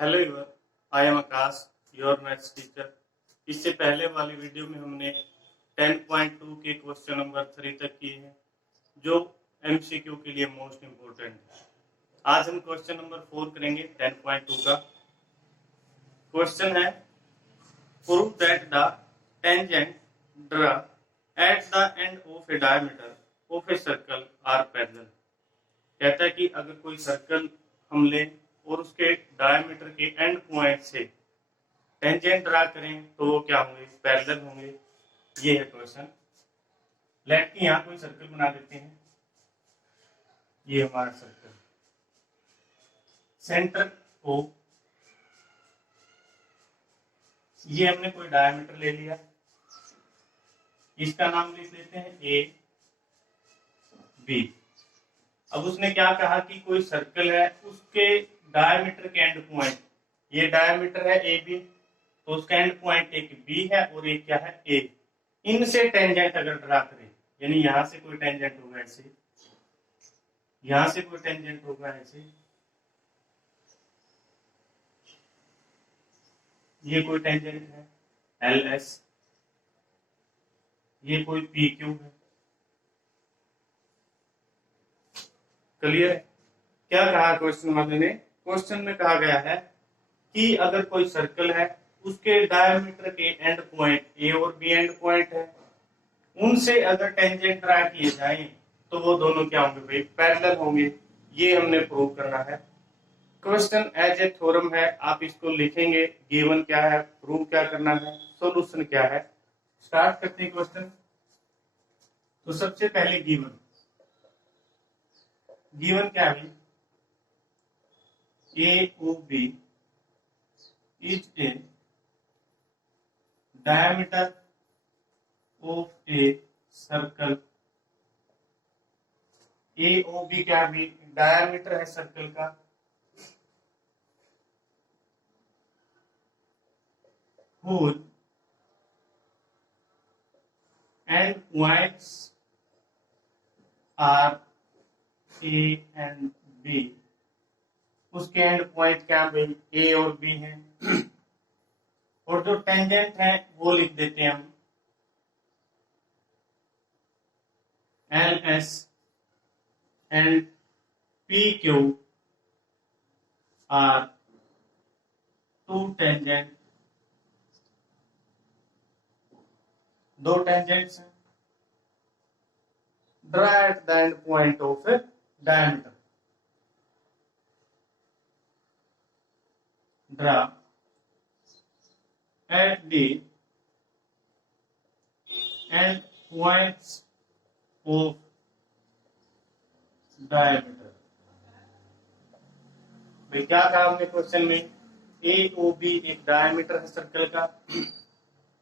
Hello ever, I am Akash, your maths teacher. इससे पहले वाली वीडियो में हमने 10.2 के क्वेश्चन नंबर 3 तक किए हैं, जो एमसीक्यू के लिए मोस्ट इम्पोर्टेंट है। आज हम क्वेश्चन नंबर 4 करेंगे 10.2 का। क्वेश्चन है, prove that the tangent draw at the end of a diameter of a circle are parallel. कहता है कि अगर कोई सर्कल हम लें और उसके डायमीटर के एंड पॉइंट से टेंजेंट ड्रा करें तो वो क्या होंगे, पैरेलल होंगे। ये है क्वेश्चन। लेट की यहाँ कोई सर्कल बना देते हैं। ये हमारा सर्कल, सेंटर ओ, ये हमने कोई डायमीटर ले लिया, इसका नाम लिख लेते हैं ए बी। अब उसने क्या कहा कि कोई सर्कल है, उसके डायमीटर के एंड पॉइंट, ये डायमीटर है ए बी, तो उसका एंड पॉइंट एक बी है और एक क्या है, ए। इनसे टेंजेंट अगर ड्रा करें, यानी यहां से कोई टेंजेंट होगा ऐसे, यहां से कोई टेंजेंट होगा ऐसे, ये कोई टेंजेंट है एल एस, ये कोई पी क्यू है। क्लियर है? क्या कहा क्वेश्चन वाले ने? क्वेश्चन में कहा गया है कि अगर कोई सर्कल है, उसके डायमीटर के एंड पॉइंट ए और बी एंड पॉइंट है, उनसे अगर टेंजेंट ड्रा किए जाएं तो वो दोनों क्या होंगे भाई, पैरेलल होंगे। ये हमने प्रूव करना है। क्वेश्चन एज ए थ्योरम है, आप इसको लिखेंगे। गिवन क्या है, प्रूव क्या करना है, सॉल्यूशन क्या है। स्टार्ट करते हैं क्वेश्चन। तो सबसे पहले गिवन क्या है, A O B is a diameter of a circle। AOB क्या भी डायमीटर है सर्कल का, whose end points are A and B। उसके एंड पॉइंट क्या भाई, ए और बी है। और जो टेंजेंट है वो लिख देते हैं हम L S and P Q are two tangent, दो टेंजेंट्स हैं। Draw at the end point of diameter, draw at the end points of diameter। भाई क्या कहा हमने क्वेश्चन में, ए ओ बी एक डायमीटर है सर्कल का,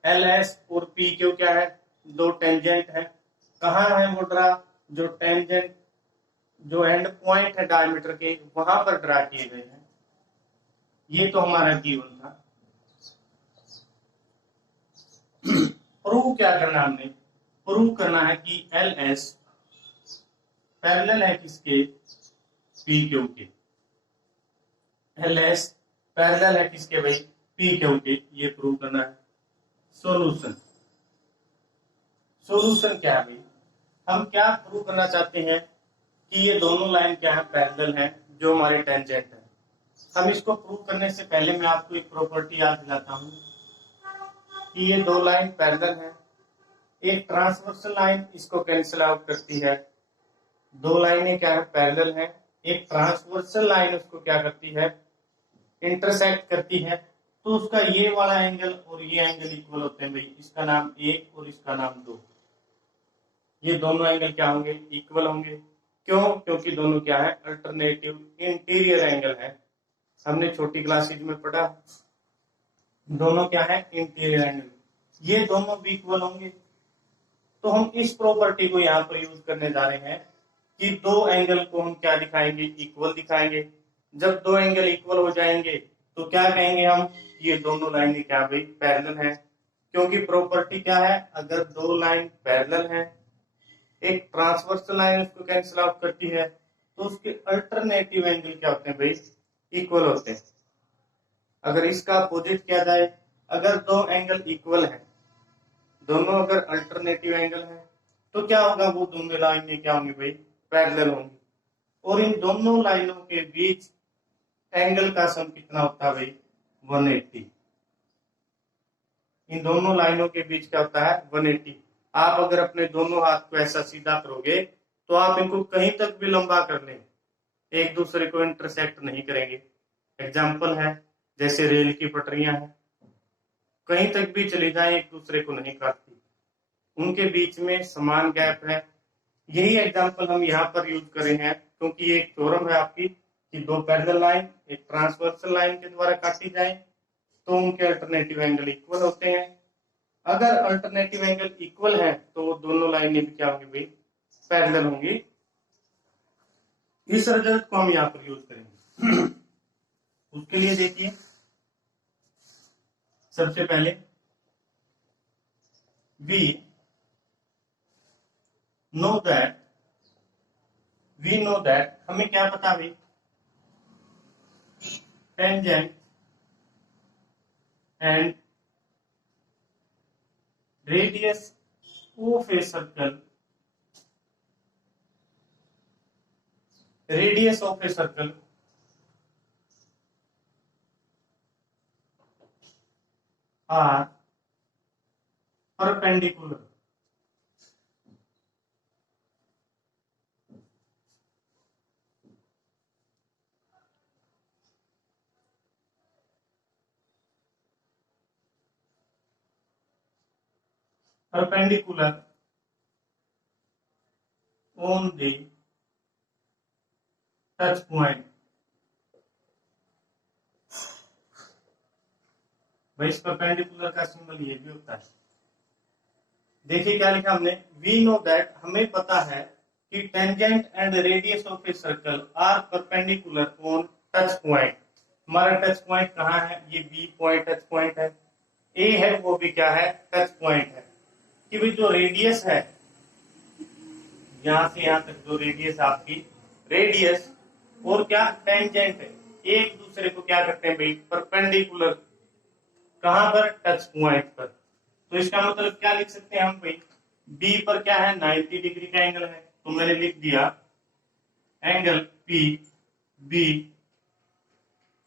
एल एस और पी क्यू क्या है, दो टेंजेंट है। कहाँ है वो ड्रा, जो टेंजेंट, जो एंड पॉइंट है डायमीटर के, वहां पर ड्रा किए गए हैं। ये तो हमारा गिवन था। प्रूव क्या करना, हमने प्रूव करना है कि एल एस पैरेलल है किसके, पी क्यू के। एल एस पैरेलल है किसके भाई, पी क्यू के। ये प्रूव करना है। सॉल्यूशन, सॉल्यूशन क्या है भाई, हम क्या प्रूव करना चाहते हैं कि ये दोनों लाइन क्या है, पैरेलल है, जो हमारे टेंजेंट है। हम इसको प्रूव करने से पहले मैं आपको एक प्रॉपर्टी याद दिलाता हूं कि ये दो लाइन पैरेलल है। एक ट्रांसवर्सल लाइन इसको कैंसिल आउट करती है। दो लाइनें क्या है, पैरेलल है। एक ट्रांसवर्सल लाइन उसको क्या करती है, इंटरसेक्ट करती है। तो उसका ये वाला एंगल और ये एंगल इक्वल होते हैं भाई। इसका नाम 1 और इसका नाम 2। ये दोनों एंगल क्या होंगे, इक्वल होंगे। क्यों? क्योंकि दोनों क्या है, अल्टरनेटिव इंटीरियर एंगल है। हमने छोटी क्लासेज में पढ़ा, दोनों क्या है, इंटीरियर एंगल। ये दोनों भी इक्वल होंगे। तो हम इस प्रॉपर्टी को यहाँ पर यूज करने जा रहे हैं कि दो एंगल को हम क्या दिखाएंगे, इक्वल दिखाएंगे। जब दो एंगल इक्वल हो जाएंगे तो क्या कहेंगे हम, ये दोनों लाइनें क्या भाई, पैरेलल है। क्योंकि प्रॉपर्टी क्या है, अगर दो लाइन पैरेलल है, एक ट्रांसवर्सल लाइन उसको कैंसिल आउट करती है, तो उसके अल्टरनेटिव एंगल क्या होते हैं भाई, इक्वल होते हैं। अगर इसका अपोजिट किया जाए, अगर दो एंगल इक्वल है, दोनों अगर अल्टरनेटिव एंगल है, तो क्या होगा, वो दोनों लाइनें क्या होंगी भाई, पैरेलल होंगी। और इन दोनों लाइनों के बीच एंगल का सम कितना होता है भाई, 180। इन दोनों लाइनों के बीच क्या होता है, 180। आप अगर अपने दोनों हाथ को ऐसा सीधा करोगे तो आप इनको कहीं तक भी लंबा कर लें, एक दूसरे को इंटरसेक्ट नहीं करेंगे। एग्जाम्पल है, जैसे रेल की पटरियां हैं, कहीं तक भी चली जाए एक दूसरे को नहीं काटती, उनके बीच में समान गैप है। यही एग्जाम्पल हम यहाँ पर यूज कर रहे हैं, क्योंकि एक थ्योरम है आपकी कि दो पैरेलल लाइन एक ट्रांसवर्सल लाइन के द्वारा काटी जाए तो उनके अल्टरनेटिव एंगल इक्वल होते हैं। अगर अल्टरनेटिव एंगल इक्वल है तो दोनों लाइनें भी क्या होंगी भाई, पैरेलल होंगी। इस रिजल्ट को हम यहाँ पर यूज करेंगे। उसके लिए देखिए, सबसे पहले वी नो दैट हमें क्या पता भाई, tangent and radius of a circle, radius of a circle are perpendicular, perpendicular on the touch point। भाई इस परपेंडिकुलर का सिंबल ये भी होता है। देखिए क्या लिखा हमने, वी नो दैट हमें पता है कि tangent and radius of a circle are perpendicular on touch point. हमारा टच पॉइंट कहाँ है, ये बी पॉइंट टच पॉइंट है, ए है वो भी क्या है, टच पॉइंट है। कि भाई जो रेडियस है, यहां से यहां तक जो रेडियस आपकी, रेडियस और क्या टेंजेंट है, एक दूसरे को क्या करते हैं भाई, परपेंडिकुलर। कहां पर, टच पॉइंट पर। तो इसका मतलब क्या लिख सकते हैं हम भाई, बी पर क्या है, 90 डिग्री का एंगल है, तो मैंने लिख दिया angle P B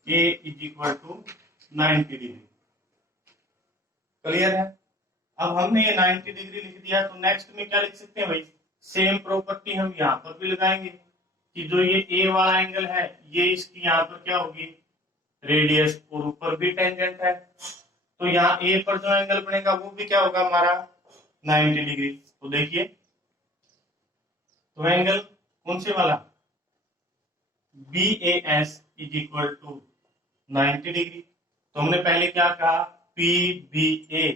A is equal to 90 degree. Clear है। अब हमने ये 90 डिग्री लिख दिया, तो नेक्स्ट में क्या लिख सकते हैं भाई, सेम प्रॉपर्टी हम यहाँ पर भी लगाएंगे कि जो ये ए वाला एंगल है, ये इसकी यहाँ पर क्या होगी, रेडियस, और ऊपर भी टेंजेंट है, तो यहाँ ए पर जो एंगल बनेगा वो भी क्या होगा हमारा, 90 डिग्री। तो देखिए, तो एंगल कौन से वाला, B A S is equal to 90 degree. तो हमने पहले क्या कहा, पी बी ए,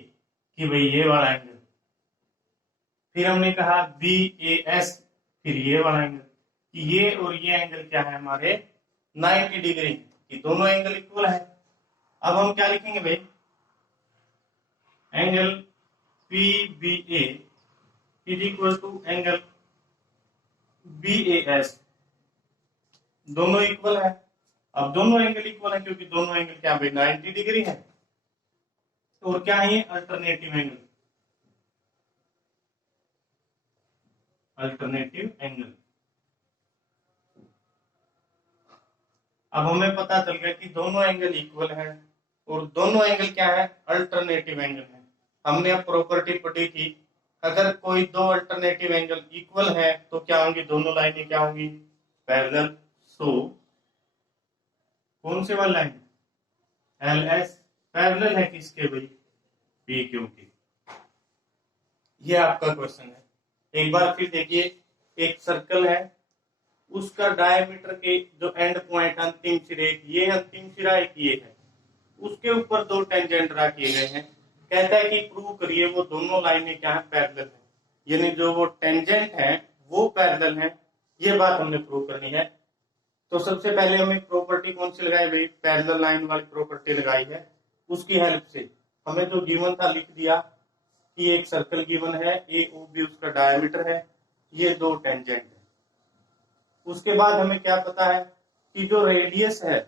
कि भाई ये वाला एंगल, फिर हमने कहा बी ए एस, फिर ये वाला एंगल, कि ये और ये एंगल क्या है हमारे 90 डिग्री, कि दोनों एंगल इक्वल है। अब हम क्या लिखेंगे भाई, angle P B A is equal to angle B A S, दोनों इक्वल है। अब दोनों एंगल इक्वल है क्योंकि दोनों एंगल क्या भाई 90 डिग्री है, और क्या है अल्टरनेटिव एंगल, अल्टरनेटिव एंगल। अब हमें पता चल गया कि दोनों एंगल इक्वल है और दोनों एंगल क्या है, अल्टरनेटिव एंगल है। हमने अब प्रॉपर्टी पढ़ी थी, अगर कोई दो अल्टरनेटिव एंगल इक्वल है तो क्या होंगी, दोनों लाइनें क्या होंगी, पैरेलल। सो कौन से वाला लाइन, एल एस पैरेलल है किसके भाई, पी क्यू के। ये आपका क्वेश्चन है। एक बार फिर देखिए, एक सर्कल है, उसका डायमीटर के जो एंड पॉइंट अंतिम सिरे, ये अंतिम सिरा एक ये है, उसके ऊपर दो टेंजेंट ड्रा किए गए हैं। कहता है कि प्रूव करिए वो दोनों लाइनें क्या है, पैरेलल है, यानी जो वो टेंजेंट है वो पैरेलल है। ये बात हमने प्रूव करनी है। तो सबसे पहले हमें प्रॉपर्टी कौन सी लगाई भाई, पैरेलल लाइन वाली प्रॉपर्टी लगाई है। उसकी हेल्प से हमें जो गिवन था लिख दिया कि एक सर्कल गिवन है, ए ओ बी उसका डायमीटर है, ये दो टेंजेंट है। उसके बाद हमें क्या पता है कि जो रेडियस है,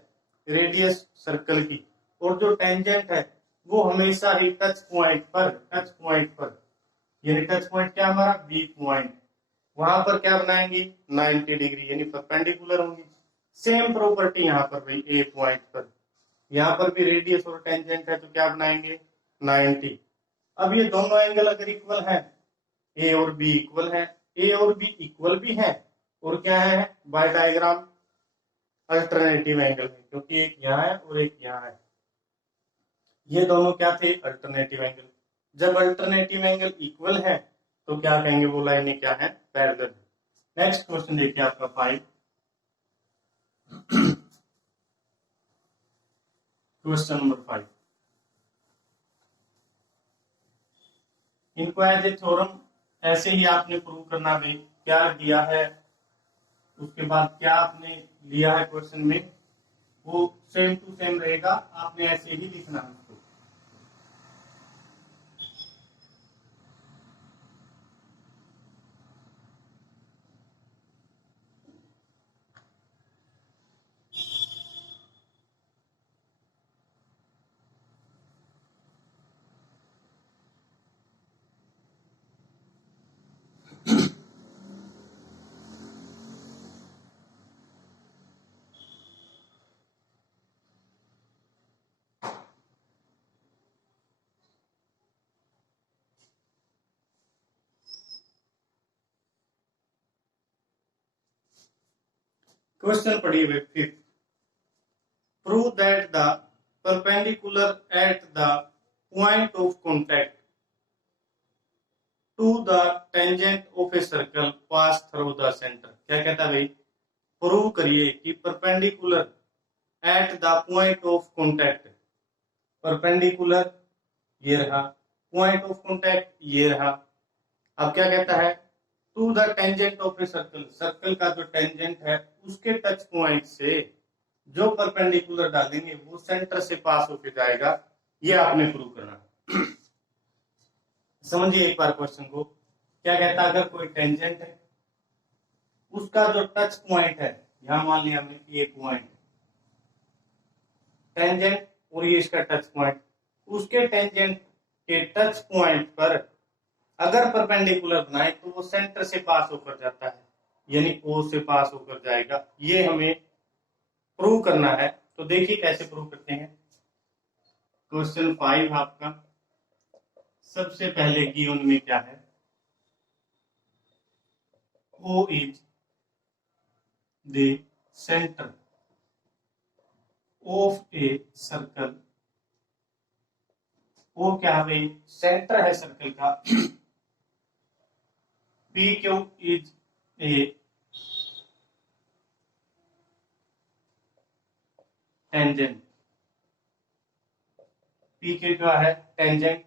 रेडियस सर्कल की, और जो टेंजेंट है वो हमेशा ही टच पॉइंट पर यानी टच पॉइंट क्या हमारा बी पॉइंट, वहां पर क्या बनाएंगे 90 डिग्री यानी परपेंडिकुलर होंगी। सेम प्रॉपर्टी यहाँ पर भाई ए पॉइंट पर, यहाँ पर भी रेडियस और टेंजेंट है तो क्या बनाएंगे 90। अब ये दोनों एंगल अगर इक्वल है, ए और बी इक्वल है, ए और बी इक्वल भी है और क्या है बाय डायग्राम अल्टरनेटिव एंगल है, क्योंकि एक यहाँ है और एक यहाँ है। ये दोनों क्या थे अल्टरनेटिव एंगल। जब अल्टरनेटिव एंगल इक्वल है तो क्या कहेंगे वो लाइनें क्या है पैरेलल। नेक्स्ट क्वेश्चन देखिए आपका 5, क्वेश्चन नंबर 5, इनको एज ए थ्योरम ऐसे ही आपने प्रूव करना भी, क्या दिया है उसके बाद क्या आपने लिया है क्वेश्चन में वो सेम टू सेम रहेगा, आपने ऐसे ही लिखना है उसको। क्वेश्चन पढ़िए फिर, prove that the perpendicular at the point of contact to the tangent of a circle pass through the centre. क्या कहता है भाई, प्रूव करिए कि perpendicular at the point of contact, perpendicular ये रहा, पॉइंट ऑफ कॉन्टैक्ट ये रहा। अब क्या कहता है to the tangent of a circle, circle का जो टेंजेंट है उसके टच पॉइंट से जो परपेंडिकुलर डालेंगे वो सेंटर से पास होके जाएगा, ये आपने प्रूव करना। समझिए एक बार क्वेश्चन को, क्या कहता है अगर कोई टेंजेंट है उसका जो टच पॉइंट है, यहां मान लिया हमने ये पॉइंट टेंजेंट और ये इसका टच पॉइंट, उसके टेंजेंट के टच पॉइंट पर अगर परपेंडिकुलर बनाए तो वो सेंटर से पास होकर जाता है, यानी ओ से पास होकर जाएगा। ये हमें प्रूव करना है, तो देखिए कैसे प्रूव करते हैं। क्वेश्चन 5 आपका सबसे पहले गिवन में क्या है, O is the centre of a circle. O क्या है भाई, सेंटर है सर्कल का। P Q is a tangent, P Q क्या है tangent.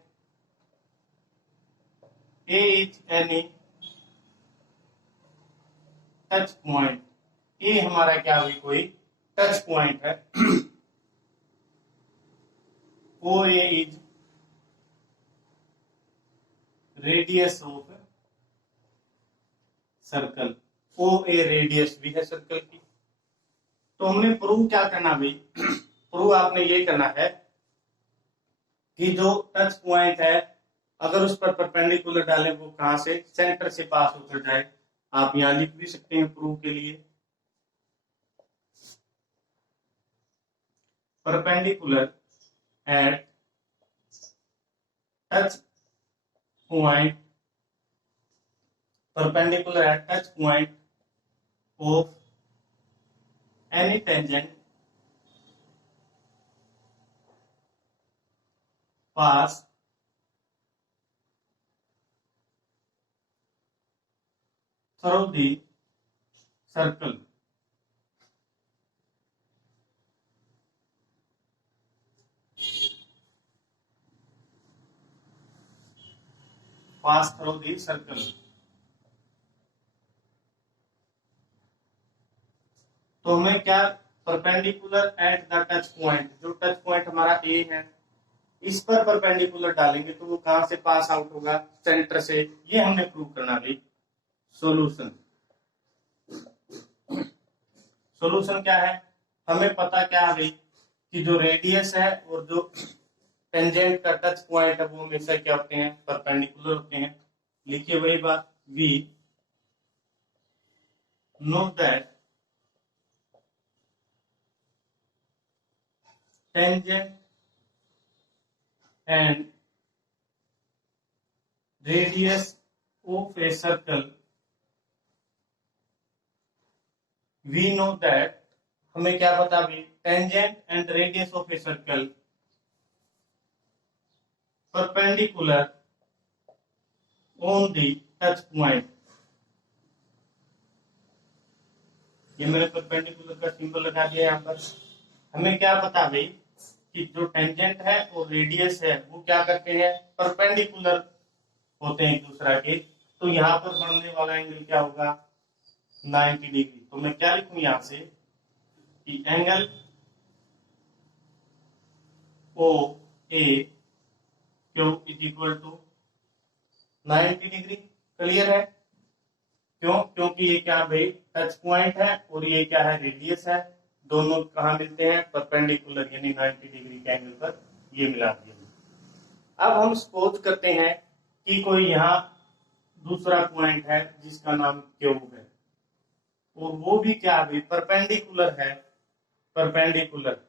A is any touch point, A हमारा क्या भी कोई टच पॉइंट है। O A is radius of circle, O A radius भी है सर्कल की। तो हमने प्रूव क्या करना भाई, प्रूव आपने ये करना है कि जो टच पॉइंट है अगर उस पर परपेंडिकुलर डालें वो कहां से सेंटर से पास होकर जाए। आप यहां लिख भी सकते हैं प्रूव के लिए, perpendicular eight touch point, perpendicular at touch point of any tangent pass through the circle pass through the circle। तो हमें क्या perpendicular at the touch point, जो टच पॉइंट हमारा ए है इस पर परपेंडिकुलर डालेंगे तो वो कहां से पास आउट होगा सेंटर से, ये हमने प्रूव करना भाई। सॉल्यूशन, सॉल्यूशन क्या है, हमें पता क्या है भाई कि जो रेडियस है और जो टेंजेंट का टच पॉइंट है वो हमेशा क्या होते हैं, परपेंडिकुलर होते हैं। लिखिए वही बात, we know that tangent and radius of a circle, we know that, हमें क्या पता भी, tangent and radius of a circle perpendicular on the touch point. ये मेरे परपेंडिकुलर का सिंबल लगा दिया यहाँ पर। हमें क्या पता भाई कि जो टेंजेंट है और रेडियस है वो क्या करते हैं, परपेंडिकुलर होते हैं एक दूसरा के। तो यहाँ पर बनने वाला एंगल क्या होगा, 90 डिग्री। तो मैं क्या लिखूं यहाँ से कि angle O A Q is equal to 90 degree. Clear है? क्यों? क्योंकि ये क्या भाई, टच पॉइंट है और ये क्या है, रेडियस है। दोनों कहाँ मिलते हैं, परपेंडिकुलर, यानी 90 डिग्री के एंगल पर ये मिला दिया। अब हम सपोज करते हैं कि कोई यहाँ दूसरा पॉइंट है जिसका नाम क्यू है और वो भी क्या भाई, परपेंडिकुलर है। परपेंडिकुलर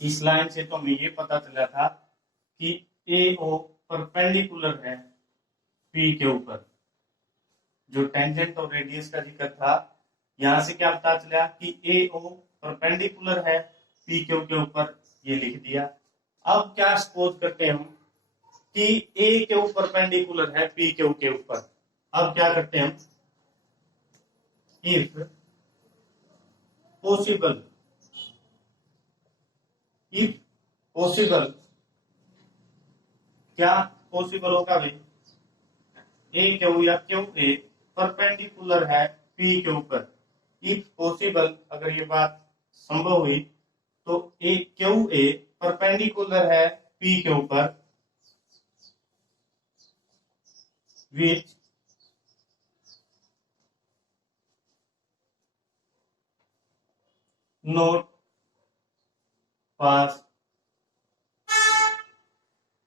इस लाइन से तो हमें ये पता चला था कि ए ओ परपेंडिकुलर है पी के ऊपर। जो टेंजेंट और रेडियस का जिक्र था, यहां से क्या पता चला कि ए ओ परपेंडिकुलर है पी क्यू के ऊपर, ये लिख दिया। अब क्या सपोज करते हैं हम कि ए क्यू परपेंडिकुलर है पी क्यू के ऊपर। अब क्या करते हैं हम, इफ पॉसिबल, इफ पॉसिबल, क्या पॉसिबल होगा भाई, ए क्यू या क्यू ए परपेंडिकुलर है पी के ऊपर। इफ पॉसिबल, अगर ये बात संभव हुई तो ए क्यू ए परपेंडिकुलर है पी के ऊपर, which not pass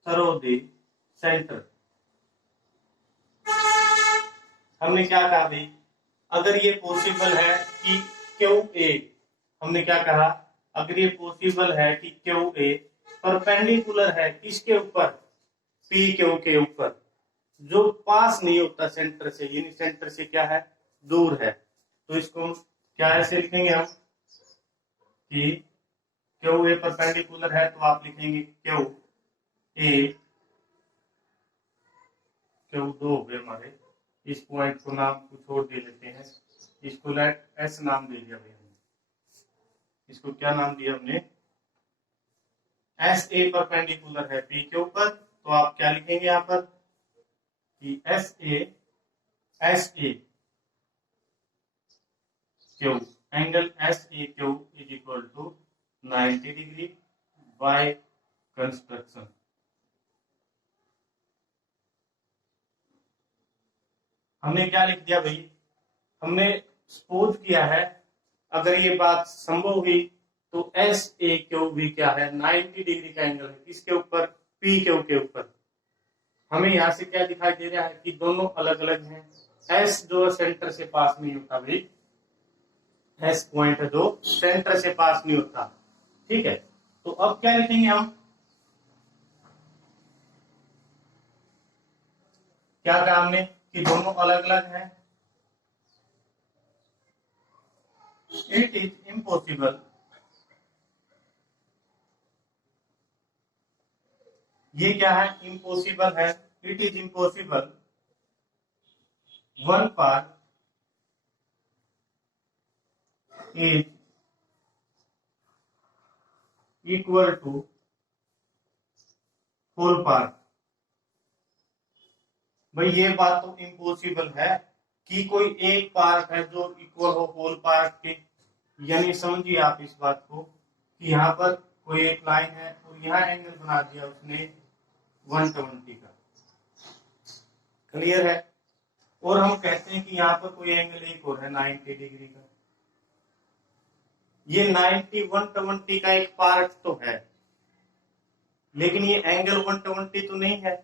through the centre. हमने क्या कहा भाई, अगर ये पॉसिबल है कि क्यू ए, हमने क्या कहा, अगर ये पॉसिबल है कि क्यू ए परपेंडिकुलर है किसके ऊपर, पी क्यू के ऊपर, जो पास नहीं होता सेंटर से, यानी सेंटर से क्या है, दूर है। तो इसको क्या ऐसे लिखेंगे हम कि क्यू ए परपेंडिकुलर है, तो आप लिखेंगे क्यू ए, क्यू दो हो गए हमारे, इस पॉइंट को नाम कुछ और दे देते हैं, इसको लेट एस नाम दे दिया भाई हमने। इसको क्या नाम दिया हमने, एस ए परपेंडिकुलर है पी के ऊपर। तो आप क्या लिखेंगे यहाँ पर कि S A Q, angle S A Q is equal to 90 degree by construction. हमने क्या लिख दिया भाई, हमने सपोज किया है अगर ये बात संभव हुई तो एस ए क्यू भी क्या है, 90 डिग्री का एंगल है किसके ऊपर, पी क्यू के ऊपर। हमें यहाँ से क्या दिखाई दे रहा है कि दोनों अलग अलग हैं। एस जो सेंटर से पास नहीं होता भाई, एस पॉइंट है जो सेंटर से पास नहीं होता, ठीक है। तो अब क्या लिखेंगे हम, क्या कहा हमने कि दोनों अलग अलग हैं। इट इज इम्पॉसिबल, ये क्या है, इम्पॉसिबल है। It is impossible one part is equal to whole part. भाई ये बात तो इम्पॉसिबल है कि कोई एक पार्ट है जो इक्वल हो होल पार्ट के, यानी समझिए आप इस बात को कि यहाँ पर कोई एक लाइन है और यहाँ एंगल बना दिया उसने 120 का। क्लियर है? और हम कहते हैं कि यहाँ पर कोई एंगल एक और है 90 डिग्री का। ये 90 120 का एक पार्ट तो है, लेकिन ये एंगल 120 तो नहीं है।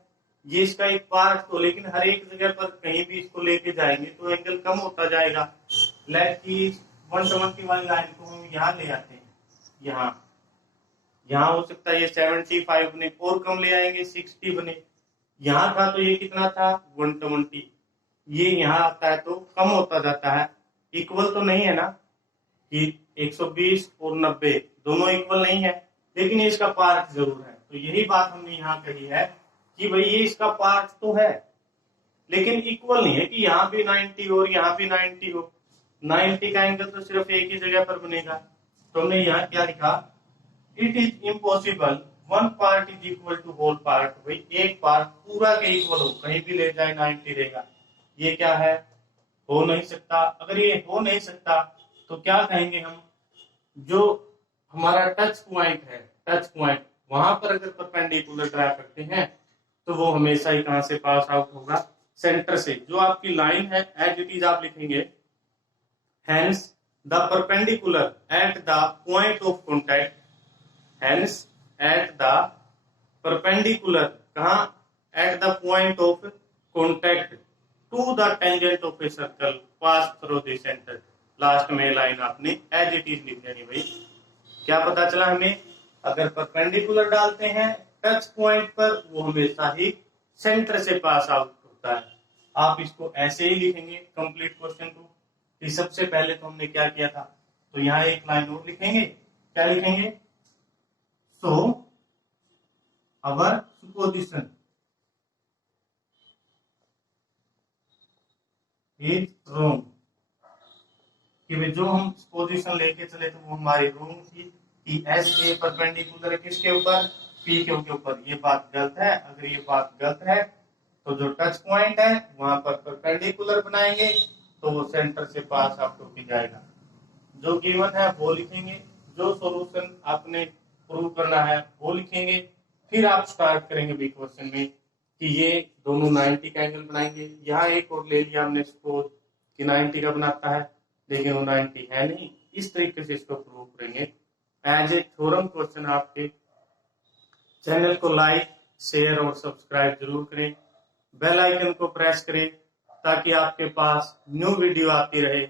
ये इसका एक पार्ट तो, लेकिन हर एक जगह पर कहीं भी इसको लेके जाएंगे तो एंगल कम होता जाएगा। लेट की 120 वाली लाइन को हम यहाँ ले आते हैं, यहाँ हो सकता है ये 75 बने, और कम ले आएंगे 60 बने। यहाँ था तो ये कितना था 120, ये यहाँ आता है तो कम होता जाता है। इक्वल तो नहीं है ना कि 120 और 90 दोनों इक्वल नहीं है, लेकिन ये इसका पार्ट जरूर है। तो यही बात हमने यहाँ कही है कि भाई ये इसका पार्ट तो है, लेकिन इक्वल नहीं है कि यहाँ भी 90 और यहाँ भी 90 हो। 90 का एंगल तो सिर्फ एक ही जगह पर बनेगा। तो हमने यहाँ क्या लिखा, it is impossible one part is equal to whole part. भाई एक पार्ट पूरा के इक्वल हो, कहीं भी ले जाए 90 रहेगा, ये क्या है, हो नहीं सकता। अगर ये हो नहीं सकता तो क्या कहेंगे हम, जो हमारा टच पॉइंट है, टच पॉइंट वहां पर अगर परपेंडिकुलर ड्रा करते हैं तो वो हमेशा ही कहां से पास आउट होगा, सेंटर से। जो आपकी लाइन है एज इट इज आप लिखेंगे, hence the perpendicular at the point of contact, hence at the perpendicular कहाँ, at the point of contact to the tangent of a circle pass through the center। Last में line आपने as it is लिख देनी। भाई क्या पता चला हमें, अगर परपेंडिकुलर डालते हैं टच पॉइंट पर वो हमेशा ही सेंटर से पास आउट होता है। आप इसको ऐसे ही लिखेंगे कंप्लीट क्वेश्चन को कि सबसे पहले तो हमने क्या किया था, तो यहाँ एक लाइन और लिखेंगे, क्या लिखेंगे, सो अवर सुपोजिशन इज रॉन्ग, कि जो हम पोजीशन लेके चले थे वो हमारी रॉन्ग थी कि एस के परपेंडिकुलर है किसके ऊपर, पी के ऊपर। ये बात गलत है। अगर ये बात गलत है तो जो टच पॉइंट है वहां पर परपेंडिकुलर बनाएंगे तो वो सेंटर से पास आउट होके जाएगा। जो गिवन है वो लिखेंगे, जो सॉल्यूशन आपने प्रूव करना है वो लिखेंगे, फिर आप स्टार्ट करेंगे बी क्वेश्चन में कि ये दोनों 90 का एंगल बनाएंगे। यहाँ एक और ले लिया हमने सपोज कि 90 का बनाता है, लेकिन वो 90 है नहीं। इस तरीके से इसको प्रूव करेंगे एज ए थ्योरम क्वेश्चन। आपके चैनल को लाइक शेयर और सब्सक्राइब जरूर करें, बेल आइकन को प्रेस करें ताकि आपके पास न्यू वीडियो आती रहे।